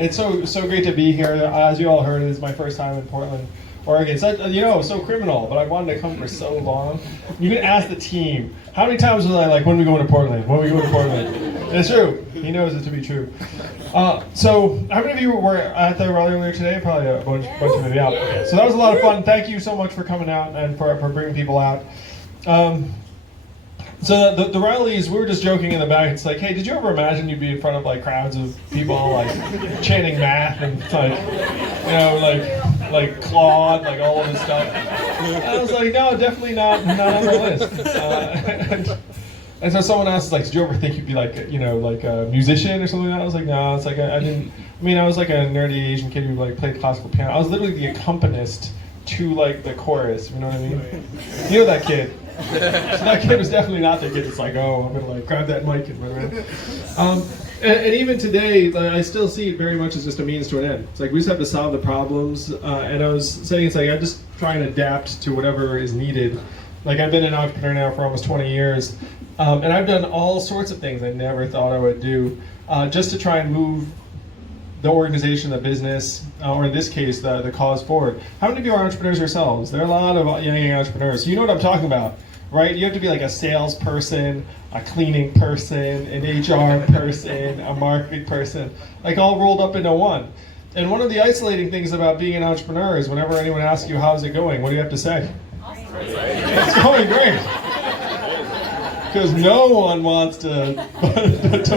It's so great to be here. As you all heard, it is my first time in Portland, Oregon. So criminal, but I wanted to come for so long. You can ask the team, how many times was I like, when we going to Portland? When we going to Portland? And it's true. He knows it to be true. So how many of you were at the rally earlier today? Probably a bunch of you out. So that was a lot of fun. Thank you so much for coming out and for bringing people out. So the rallies, we were just joking in the back. It's like, hey, did you ever imagine you'd be in front of like crowds of people like chanting math and like Claude, like all of this stuff? And I was like, no, definitely not on the list. And so someone asked, like, did you ever think you'd be like a musician or something like that? I was like, no. It's like I didn't. I mean, I was like a nerdy Asian kid who like played classical piano. I was literally the accompanist to like the chorus. You know what I mean? You know that kid. So that kid was definitely not the kid that's like, oh, I'm gonna like grab that mic and run around. And even today, I still see it very much as just a means to an end. It's like we just have to solve the problems. And I was saying, it's like I just try and adapt to whatever is needed. Like I've been an entrepreneur now for almost 20 years, and I've done all sorts of things I never thought I would do, just to try and move the organization, the business, or in this case, the cause forward. How many of you are entrepreneurs yourselves? There are a lot of young entrepreneurs. So you know what I'm talking about, right? You have to be like a salesperson, a cleaning person, an HR person, a marketing person, like all rolled up into one. And one of the isolating things about being an entrepreneur is whenever anyone asks you, how's it going? What do you have to say? It's going great. Because no one wants to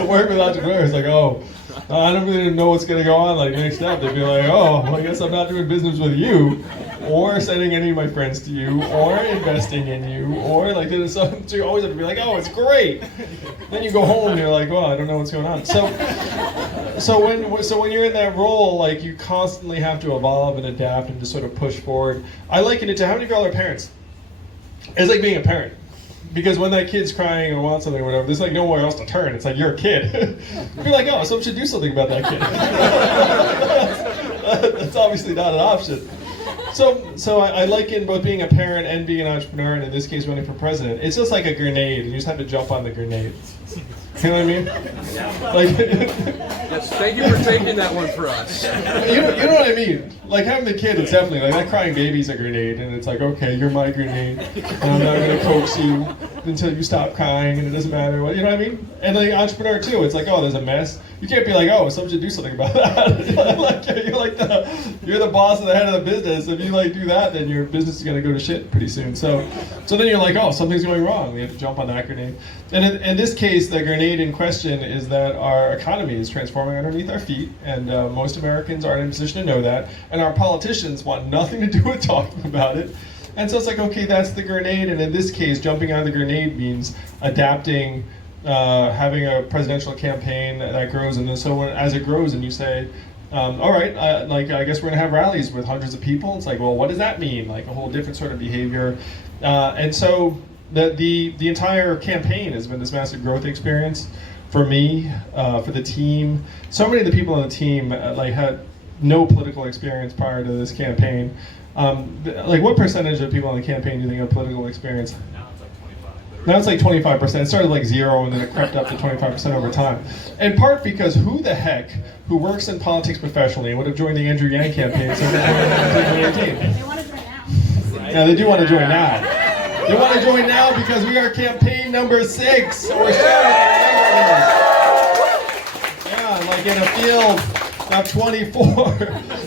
work with entrepreneurs. Like, oh, I don't really know what's going to go on like next up. They'd be like, oh, well, I guess I'm not doing business with you, or sending any of my friends to you, or investing in you, or like this. So you always have to be like, oh, it's great. Then you go home and you're like, well, I don't know what's going on. So when you're in that role, like you constantly have to evolve and adapt and just sort of push forward. I liken it to, how many of y'all are parents? It's like being a parent. Because when that kid's crying or wants something or whatever, there's like nowhere else to turn. It's like, you're a kid. You're like, oh, someone should do something about that kid. That's obviously not an option. So I liken both being a parent and being an entrepreneur, and in this case running for president. It's just like a grenade, and you just have to jump on the grenade. You know what I mean? Like, yes, thank you for taking that one for us. You know what I mean? Like having the kid, it's definitely like that crying baby's a grenade, and it's like, okay, you're my grenade, and I'm not gonna coax you until you stop crying, and it doesn't matter what, you know what I mean? And the entrepreneur too, it's like, oh, there's a mess. You can't be like, oh, someone should do something about that. Like you're the boss and the head of the business. If you like do that, then your business is gonna go to shit pretty soon. So then you're like, oh, something's going wrong. We have to jump on that grenade. And in this case, the grenade in question is that our economy is transforming underneath our feet, and most Americans aren't in a position to know that, and our politicians want nothing to do with talking about it. And so it's like, okay, that's the grenade, and in this case, jumping on the grenade means adapting, having a presidential campaign that grows, and then so as it grows and you say, all right, I guess we're gonna have rallies with hundreds of people. It's like, well, what does that mean? Like a whole different sort of behavior. And so the entire campaign has been this massive growth experience for me, for the team. So many of the people on the team had no political experience prior to this campaign. Like what percentage of people on the campaign do you think have political experience? Now it's like 25%. It started like 0 and then it crept up to 25% over time. In part because who the heck who works in politics professionally would have joined the Andrew Yang campaign since 2018? They want to join now. Yeah, they do want to join now. They want to join now because we are campaign number 6. We're sharing yeah, like in a field of 24.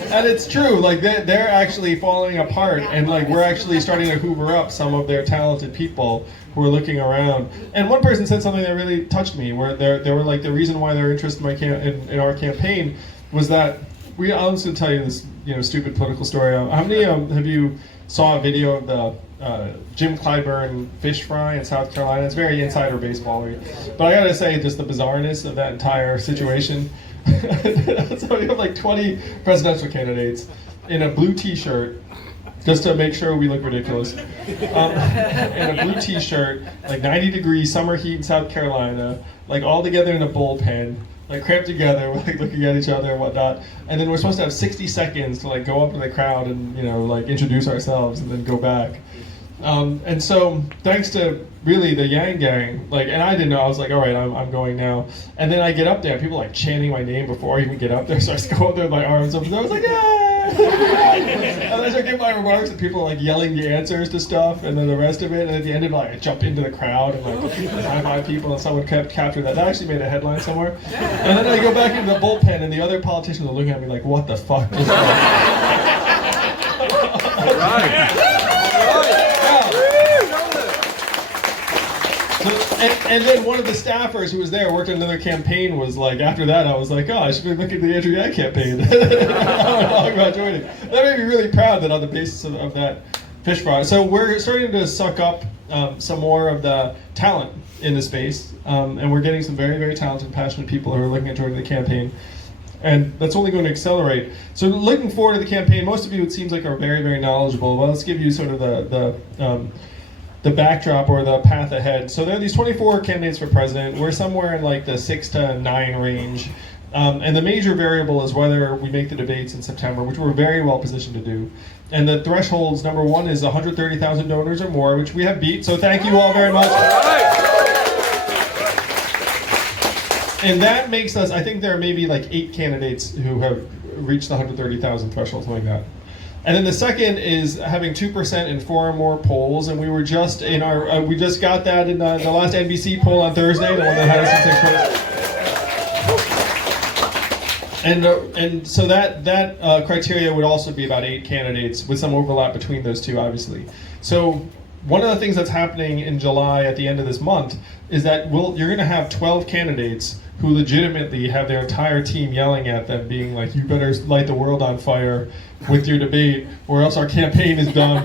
And it's true, like they're actually falling apart, and like we're actually starting to hoover up some of their talented people who are looking around. And one person said something that really touched me, where they were like, the reason why they're interested in our campaign was that I'll just tell you this stupid political story. How many have you saw a video of the Jim Clyburn fish fry in South Carolina? It's very insider baseball. But I gotta say, just the bizarreness of that entire situation. So we have like 20 presidential candidates in a blue t-shirt, just to make sure we look ridiculous. In a blue t-shirt, like 90 degrees summer heat in South Carolina, like all together in a bullpen, like cramped together, like looking at each other and whatnot. And then we're supposed to have 60 seconds to like go up to the crowd and like introduce ourselves and then go back. And so thanks to really the Yang Gang, like, and I didn't know, I was like, all right, I'm going now. And then I get up there, people are like chanting my name before I even get up there. So I just go up there with my arms up, and I was like, yeah. And I start giving my remarks, and people are like yelling the answers to stuff, and then the rest of it. And at the end of it, like, I jump into the crowd and like high five people, and someone kept captured that. That actually made a headline somewhere. And then I go back into the bullpen, and the other politicians are looking at me like, what the fuck? Just like, All right. And then one of the staffers who was there, worked on another campaign, was like, after that, I was like, oh, I should be looking at the Andrew Yang campaign. Talking about joining. That made me really proud that on the basis of that fish fry. So we're starting to suck up some more of the talent in the space, and we're getting some very, very talented, passionate people who are looking at joining the campaign. And that's only going to accelerate. So looking forward to the campaign, most of you, it seems like, are very, very knowledgeable. Well, let's give you sort of the backdrop or the path ahead. So there are these 24 candidates for president. We're somewhere in like the 6 to 9 range. And the major variable is whether we make the debates in September, which we're very well positioned to do. And the thresholds, number one is 130,000 donors or more, which we have beat. So thank you all very much. And that makes us, I think there are maybe like 8 candidates who have reached the 130,000 threshold, something like that. And then the second is having 2% in 4 or more polls, and we were just in our, we just got that in the last NBC poll on Thursday, the one that had us in 6 place. And so that criteria would also be about 8 candidates, with some overlap between those two, obviously. So one of the things that's happening in July at the end of this month is that you're going to have 12 candidates who legitimately have their entire team yelling at them, being like, you better light the world on fire with your debate, or else our campaign is done,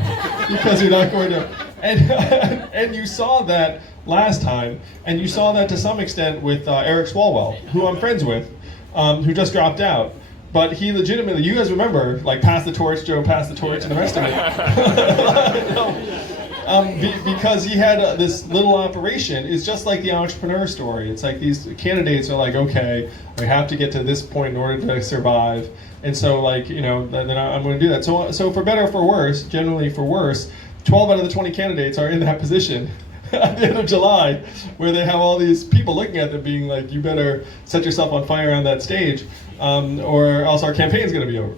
because you're not going to. And you saw that last time, and you saw that to some extent with Eric Swalwell, who I'm friends with, who just dropped out. But he legitimately, you guys remember, like, pass the torch, Joe, pass the torch, and the rest of it. Because he had this little operation. It's just like the entrepreneur story. It's like these candidates are like, okay, we have to get to this point in order to survive. And so, like, you know, then I'm going to do that. So for better or for worse, generally for worse, 12 out of the 20 candidates are in that position at the end of July, where they have all these people looking at them being like, you better set yourself on fire on that stage, or else our campaign's going to be over.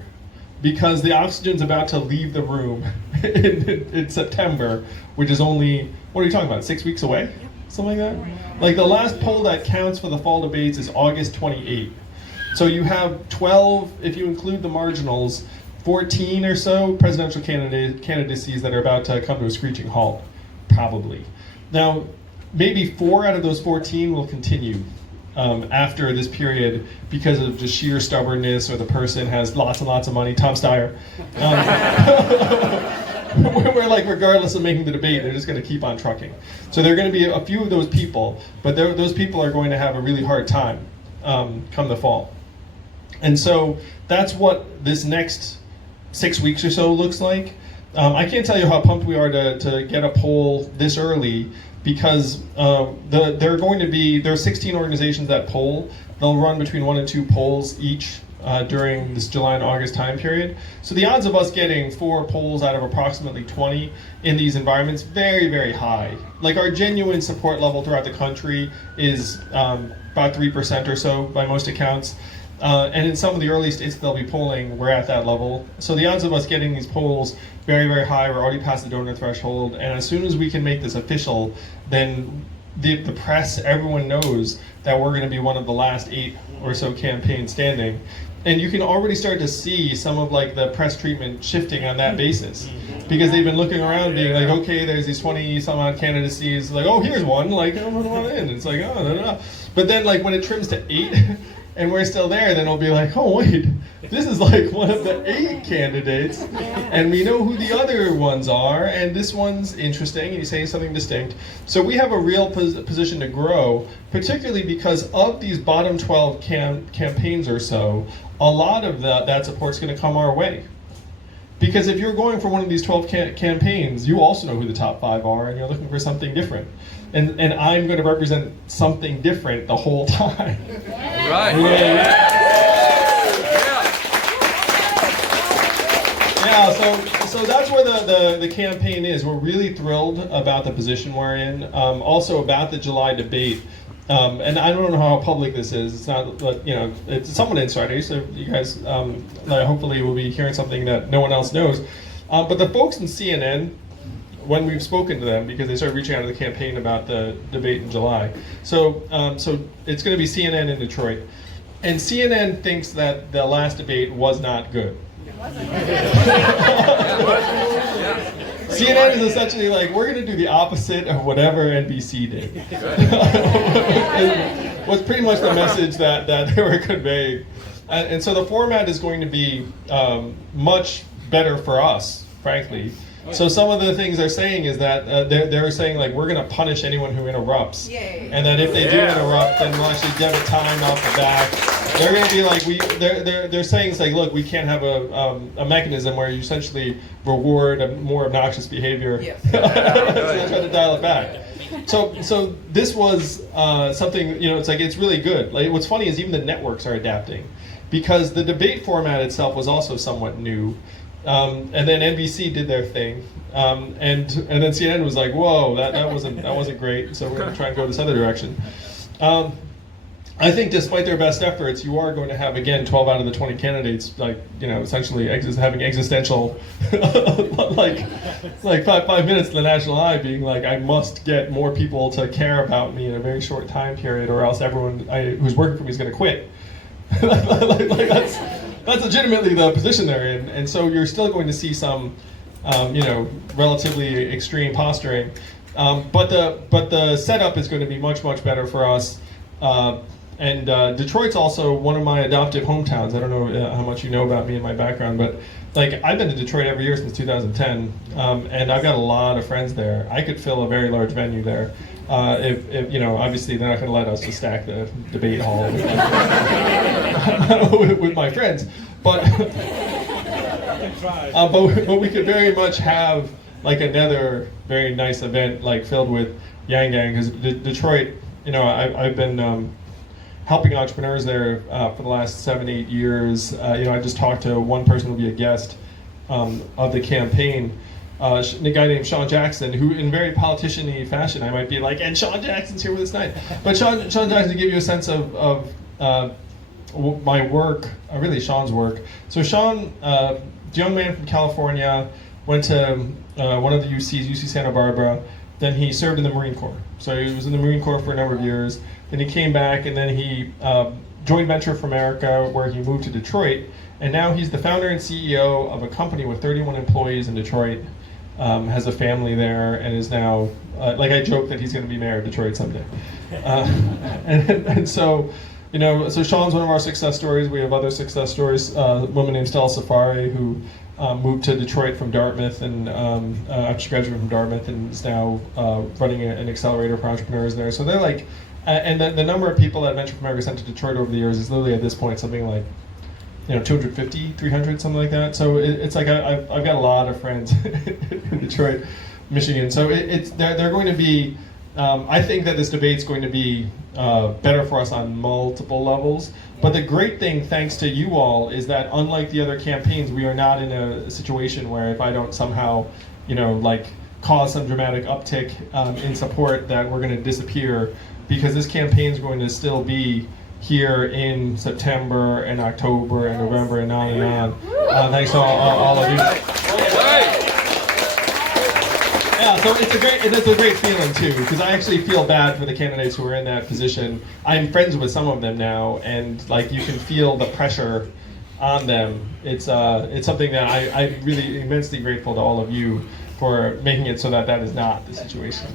Because the oxygen's about to leave the room in September, which is only, what are you talking about, 6 weeks away? Something like that? Like, the last poll that counts for the fall debates is August 28th. So you have 12, if you include the marginals, 14 or so presidential candidacies that are about to come to a screeching halt, probably. Now, maybe 4 out of those 14 will continue after this period because of just sheer stubbornness, or the person has lots and lots of money. Tom Steyer. Where, like, regardless of making the debate, they're just going to keep on trucking. So there are going to be a few of those people, but those people are going to have a really hard time come the fall. And so that's what this next 6 weeks or so looks like. I can't tell you how pumped we are to get a poll this early, because there are 16 organizations that poll. They'll run between 1 and 2 polls each during this July and August time period. So the odds of us getting 4 polls out of approximately 20 in these environments, very, very high. Like, our genuine support level throughout the country is about 3% or so by most accounts. And in some of the early states they'll be polling, we're at that level. So the odds of us getting these polls, very, very high. We're already past the donor threshold. And as soon as we can make this official, then the press, everyone knows that we're going to be one of the last 8 or so campaigns standing. And you can already start to see some of, like, the press treatment shifting on that basis, because they've been looking around being like, okay, there's these 20 some odd candidacies, like, oh, here's one, like, I'm gonna want in. It's like, oh, no. But then, like, when it trims to 8 and we're still there, then it'll be like, oh, wait, this is like one of the 8 candidates, and we know who the other ones are, and this one's interesting, and he's saying something distinct. So we have a real position to grow, particularly because of these bottom 12 campaigns or so. A lot of that support's going to come our way. Because if you're going for one of these 12 campaigns, you also know who the top 5 are, and you're looking for something different. And I'm going to represent something different the whole time. Right. Yeah, so that's where the campaign is. We're really thrilled about the position we're in. Also about the July debate. And I don't know how public this is. It's not, it's somewhat insider, so you guys hopefully will be hearing something that no one else knows. But the folks in CNN, when we've spoken to them, because they started reaching out to the campaign about the debate in July. So it's going to be CNN in Detroit. And CNN thinks that the last debate was not good. CNN is essentially like, we're going to do the opposite of whatever NBC did. It was pretty much the message that they were conveying. And so the format is going to be much better for us, frankly. So some of the things they're saying is that they're saying like, we're going to punish anyone who interrupts. Yay. And that if they do interrupt, then we'll actually give it time off the back. They're going to be like, they're saying it's like, look, we can't have a mechanism where you essentially reward a more obnoxious behavior. Yes. So they're trying to dial it back. So this was something, it's like, it's really good. Like, what's funny is even the networks are adapting, because the debate format itself was also somewhat new. And then NBC did their thing, and then CNN was like, "Whoa, that wasn't great." So we're going to try and go this other direction. I think, despite their best efforts, you are going to have again 12 out of the 20 candidates, essentially having existential, like 5 minutes in the national eye, being like, "I must get more people to care about me in a very short time period, or else everyone who's working for me is going to quit." That's legitimately the position they're in, and so you're still going to see some, relatively extreme posturing, but the setup is going to be much better for us. And Detroit's also one of my adoptive hometowns. I don't know how much you know about me and my background, but I've been to Detroit every year since 2010, and I've got a lot of friends there. I could fill a very large venue there. If obviously they're not going to let us just stack the debate hall with my friends, but we could very much have another very nice event filled with Yang Gang, because Detroit, I've been helping entrepreneurs there for the last 7-8 years. I just talked to one person who'll be a guest of the campaign. A guy named Sean Jackson, who in very politician-y fashion, I might be like, and Sean Jackson's here with us tonight. But Sean Jackson, to give you a sense of my work, really Sean's work. So Sean, young man from California, went to one of the UCs, UC Santa Barbara. Then he served in the Marine Corps. So he was in the Marine Corps for a number of years. Then he came back, and then he joined Venture for America, where he moved to Detroit. And now he's the founder and CEO of a company with 31 employees in Detroit. Has a family there, and is now, I joke that he's going to be mayor of Detroit someday. And so, so Sean's one of our success stories. We have other success stories. A woman named Stella Safari, who moved to Detroit from Dartmouth, and after she graduated from Dartmouth, and is now running an accelerator for entrepreneurs there. So they're and the number of people that Venture for America sent to Detroit over the years is literally at this point something like 250, 300, something like that. So it's like I've got a lot of friends in Detroit, Michigan. So they're going to be, I think that this debate's going to be better for us on multiple levels. But the great thing, thanks to you all, is that unlike the other campaigns, we are not in a situation where if I don't somehow, cause some dramatic uptick in support, that we're going to disappear, because this campaign is going to still be here in September and October and November and on and on. Thanks to all of you. Yeah, so it's a great feeling too, because I actually feel bad for the candidates who are in that position. I'm friends with some of them now, and you can feel the pressure on them. It's something that I'm really immensely grateful to all of you for making it so that is not the situation.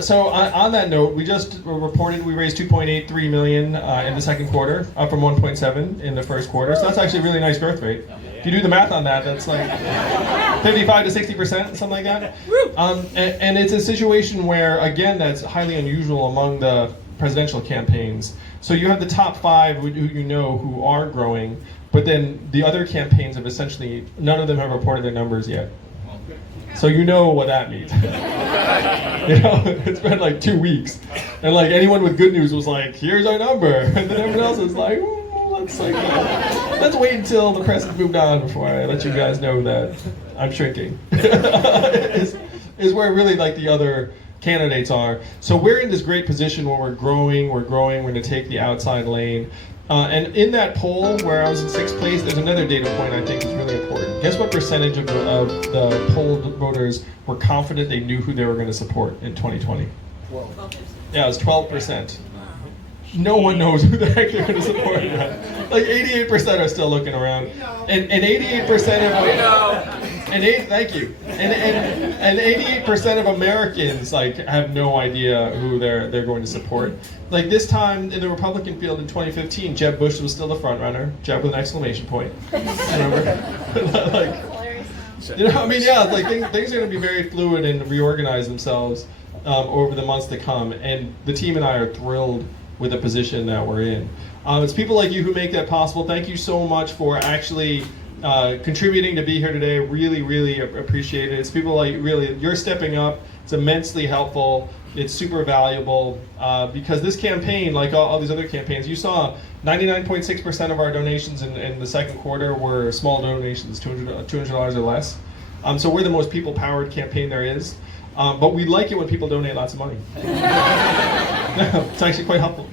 So on that note, we just reported we raised $2.83 million in the second quarter, up from 1.7 in the first quarter. So that's actually a really nice growth rate. If you do the math on that, that's 55 to 60%, something like that. And it's a situation where, again, that's highly unusual among the presidential campaigns. So you have the top 5 who are growing, but then the other campaigns have essentially, none of them have reported their numbers yet. So you know what that means. It's been 2 weeks, and anyone with good news was like, "Here's our number," and then everyone else is like, "That's let's wait until the press has moved on before I let you guys know that I'm shrinking. is where really like the other candidates are. So we're in this great position where we're growing, we're going to take the outside lane. And in that poll where I was in 6th place, there's another data point I think is really important. Guess what percentage of the polled voters were confident they knew who they were going to support in 2020? 12%. Yeah, it was 12%. No one knows who the heck they're going to support now. Like 88% are still looking around, and 88% of thank you, and 88% of Americans like have no idea who they're going to support. Like this time in the Republican field in 2015, Jeb Bush was still the front runner. Jeb with an exclamation point. Remember? Like, you know, I mean, yeah, like things are going to be very fluid and reorganize themselves over the months to come, and the team and I are thrilled with the position that we're in. It's people like you who make that possible. Thank you so much for actually contributing to be here today. Really, really appreciate it. It's people like really, you're stepping up. It's immensely helpful. It's super valuable because this campaign, like all these other campaigns, you saw 99.6% of our donations in the second quarter were small donations, $200 or less. So we're the most people-powered campaign there is. But we like it when people donate lots of money. It's actually quite helpful.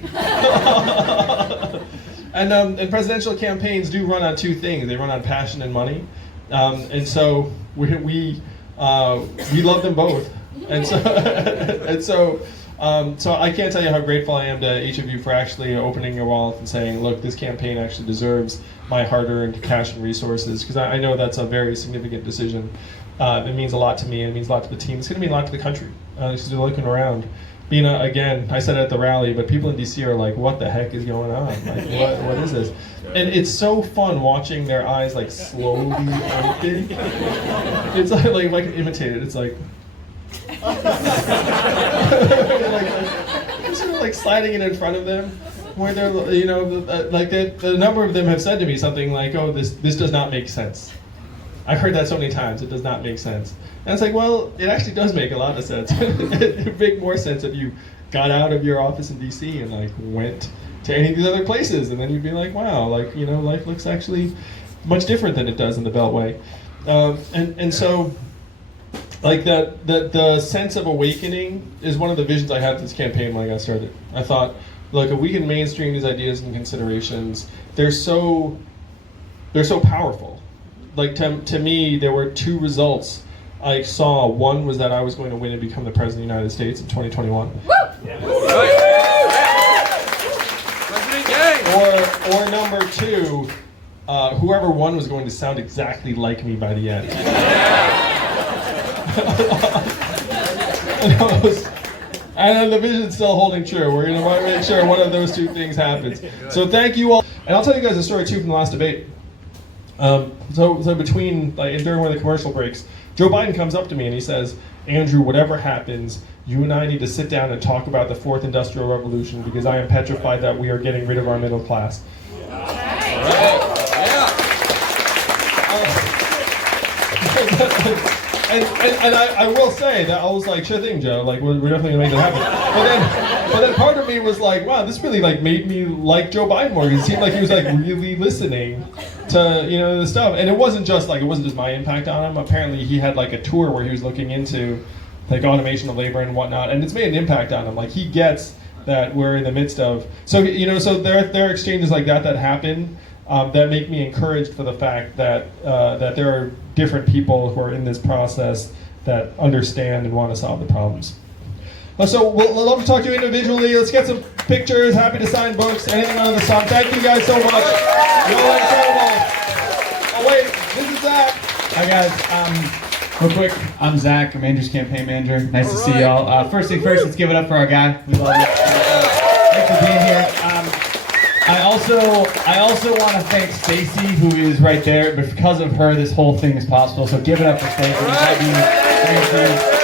And presidential campaigns do run on two things. They run on passion and money. And so we love them both. And so so I can't tell you how grateful I am to each of you for actually opening your wallet and saying, look, this campaign actually deserves my hard-earned cash and resources, because I know that's a very significant decision. It means a lot to me, and it means a lot to the team. It's going to mean a lot to the country. Because they're looking around. Again, I said it at the rally, but people in DC are like, what the heck is going on? Like, what is this? And it's so fun watching their eyes like slowly open. It's like if I can imitate it, it's like, like sort of like sliding it in front of them, where they're, like the number of them have said to me something like, oh, this does not make sense. I've heard that so many times, it does not make sense. And it's like, well, it actually does make a lot of sense. It would make more sense if you got out of your office in DC and like went to any of these other places, and then you'd be like, wow, like, life looks actually much different than it does in the Beltway. And so, like the sense of awakening is one of the visions I had for this campaign when I got started. I thought, look, if we can mainstream these ideas and considerations, they're so powerful. Like to me, there were two results I saw. One was that I was going to win and become the President of the United States in 2021. Woo! Yeah. Or number two, whoever won was going to sound exactly like me by the end. And the vision's still holding true. We're going to make sure one of those two things happens. So thank you all. And I'll tell you guys a story too from the last debate. So between, during one of the commercial breaks, Joe Biden comes up to me and he says, Andrew, whatever happens, you and I need to sit down and talk about the fourth industrial revolution, because I am petrified that we are getting rid of our middle class. And I will say that I was like, sure thing, Joe, like we're definitely gonna make that happen. But then part of me was like, wow, this really like made me like Joe Biden more. It seemed like he was like really listening to the stuff, and it wasn't just my impact on him. Apparently he had like a tour where he was looking into like automation of labor and whatnot, and it's made an impact on him. Like he gets that we're in the midst of. So so there are exchanges like that happen that make me encouraged for the fact that that there are different people who are in this process that understand and want to solve the problems. So we'll love to talk to you individually. Let's get some pictures. Happy to sign books. Anything under the sun. Thank you guys so much. You're all incredible. Oh wait, this is Zach. Hi guys. Real quick, I'm Zach. I'm Andrew's campaign manager. Nice to see y'all. First thing first, let's give it up for our guy. We love you. Thanks for being here. I also want to thank Stacy, who is right there, but because of her, this whole thing is possible. So give it up for Stacy. Thank you.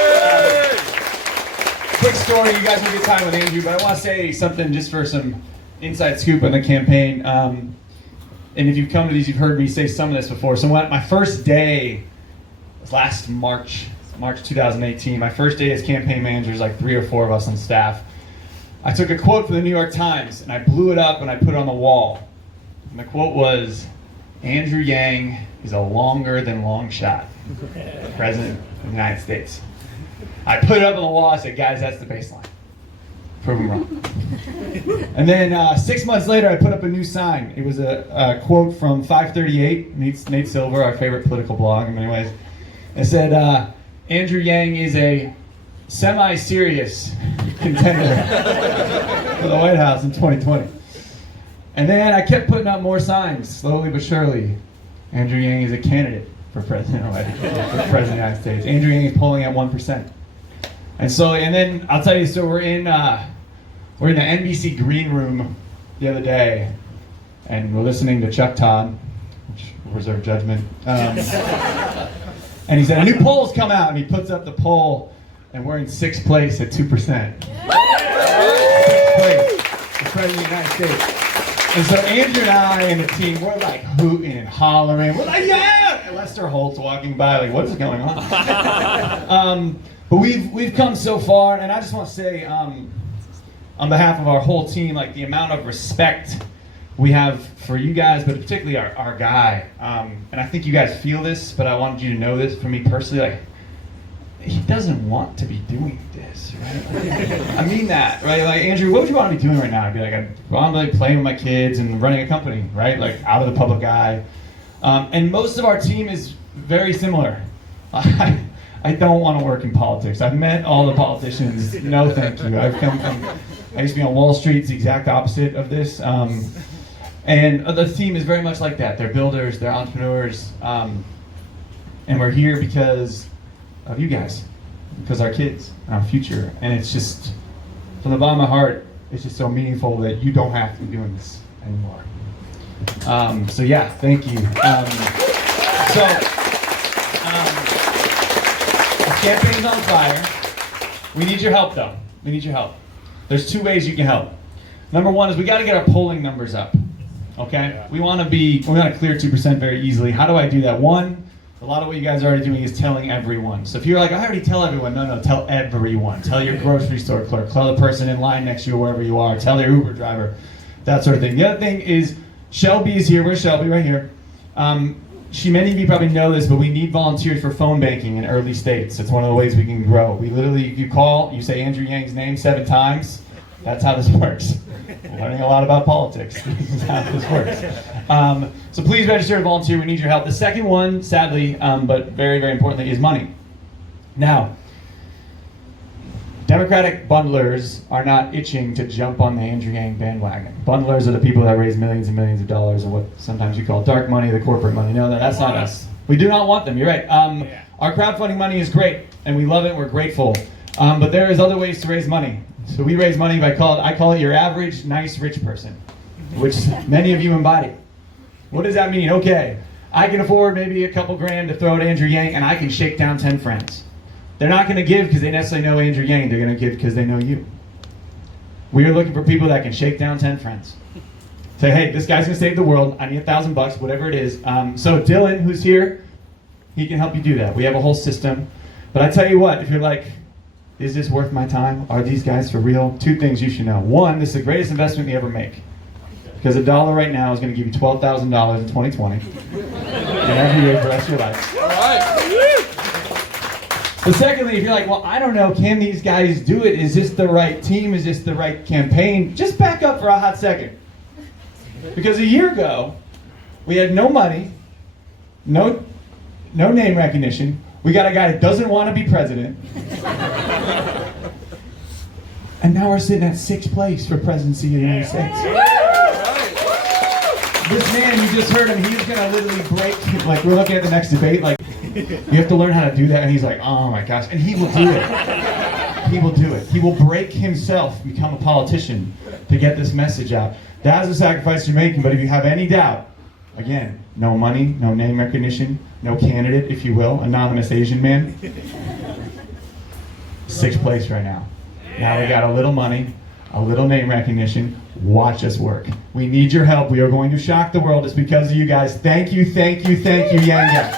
Quick story, you guys have a good time with Andrew, but I want to say something just for some inside scoop on the campaign. And if you've come to these, you've heard me say some of this before. So my first day was last March 2018. My first day as campaign manager, there's like 3 or 4 of us on staff. I took a quote from the New York Times and I blew it up and I put it on the wall. And the quote was, Andrew Yang is a longer than long shot president of the United States. I put it up on the wall. I said, guys, that's the baseline. Prove them wrong. And then 6 months later, I put up a new sign. It was a quote from 538, Nate Silver, our favorite political blog in many ways. It said, Andrew Yang is a semi-serious contender for the White House in 2020. And then I kept putting up more signs, slowly but surely. Andrew Yang is a candidate for president of the United States. Andrew Yang is polling at 1%. And then I'll tell you, so we're in the NBC green room the other day, and we're listening to Chuck Todd, which reserve judgment. And he said, a new poll's come out, and he puts up the poll, and we're in 6th place at 2%. 6th place, the President of the United States. And so Andrew and I and the team, we're like hooting and hollering. We're like, yeah! And Lester Holt's walking by, like, what is going on? But we've come so far, and I just want to say, on behalf of our whole team, like the amount of respect we have for you guys, but particularly our guy. And I think you guys feel this, but I wanted you to know this for me personally. Like, he doesn't want to be doing this, right? I mean that, right? Like, Andrew, what would you want to be doing right now? I'd be like, I'm like playing with my kids and running a company, right? Like, out of the public eye. And most of our team is very similar. I don't want to work in politics. I've met all the politicians. No, thank you. I used to be on Wall Street. It's the exact opposite of this. And the team is very much like that. They're builders, they're entrepreneurs. And we're here because of you guys, because our kids and our future. And it's just, from the bottom of my heart, it's just so meaningful that you don't have to be doing this anymore. So yeah, thank you. The campaign's on fire. We need your help, though. We need your help. There's 2 ways you can help. Number 1 is we got to get our polling numbers up. Okay? We want to clear 2% very easily. How do I do that? 1, a lot of what you guys are already doing is telling everyone. So if you're like, I already tell everyone. No, tell everyone. Tell your grocery store clerk. Tell the person in line next to you, wherever you are. Tell your Uber driver. That sort of thing. The other thing is, Shelby is here. Where's Shelby? Right here. Many of you probably know this, but we need volunteers for phone banking in early states. It's one of the ways we can grow. We literally, you call, you say Andrew Yang's name 7 times. That's how this works. We're learning a lot about politics. This is how this works. So please register and volunteer. We need your help. The second one, sadly, but very, very importantly, is money. Now, Democratic bundlers are not itching to jump on the Andrew Yang bandwagon. Bundlers are the people that raise millions and millions of dollars, or what sometimes you call dark money, the corporate money. No, that's not us. We do not want them. You're right. Our crowdfunding money is great, and we love it. We're grateful. But there is other ways to raise money. So we raise money by I call it your average nice rich person, which many of you embody. What does that mean? Okay, I can afford maybe a couple grand to throw at Andrew Yang, and I can shake down 10 friends. They're not going to give because they necessarily know Andrew Yang. They're going to give because they know you. We are looking for people that can shake down 10 friends. Say, hey, this guy's going to save the world. I need $1,000, whatever it is. So Dylan, who's here, he can help you do that. We have a whole system. But I tell you what, if you're like, is this worth my time? Are these guys for real? 2 things you should know. 1, this is the greatest investment you ever make. Because $1 right now is going to give you $12,000 in 2020. And every year for the rest of your life. All right. But secondly, if you're like, well, I don't know, can these guys do it? Is this the right team? Is this the right campaign? Just back up for a hot second. Because a year ago, we had no money, no name recognition. We got a guy that doesn't want to be president. And now we're sitting at 6th place for presidency of the United States. This man, you just heard him, he's going to literally break, like we're looking at the next debate, like, you have to learn how to do that. And he's like, oh my gosh. And he will do it. He will do it. He will break himself, become a politician to get this message out. That is a sacrifice you're making, but if you have any doubt, again, no money, no name recognition, no candidate, if you will, anonymous Asian man. 6th place right now. Now we got a little money, a little name recognition. Watch us work. We need your help. We are going to shock the world. It's because of you guys. Thank you, thank you, thank you, Yang Gang.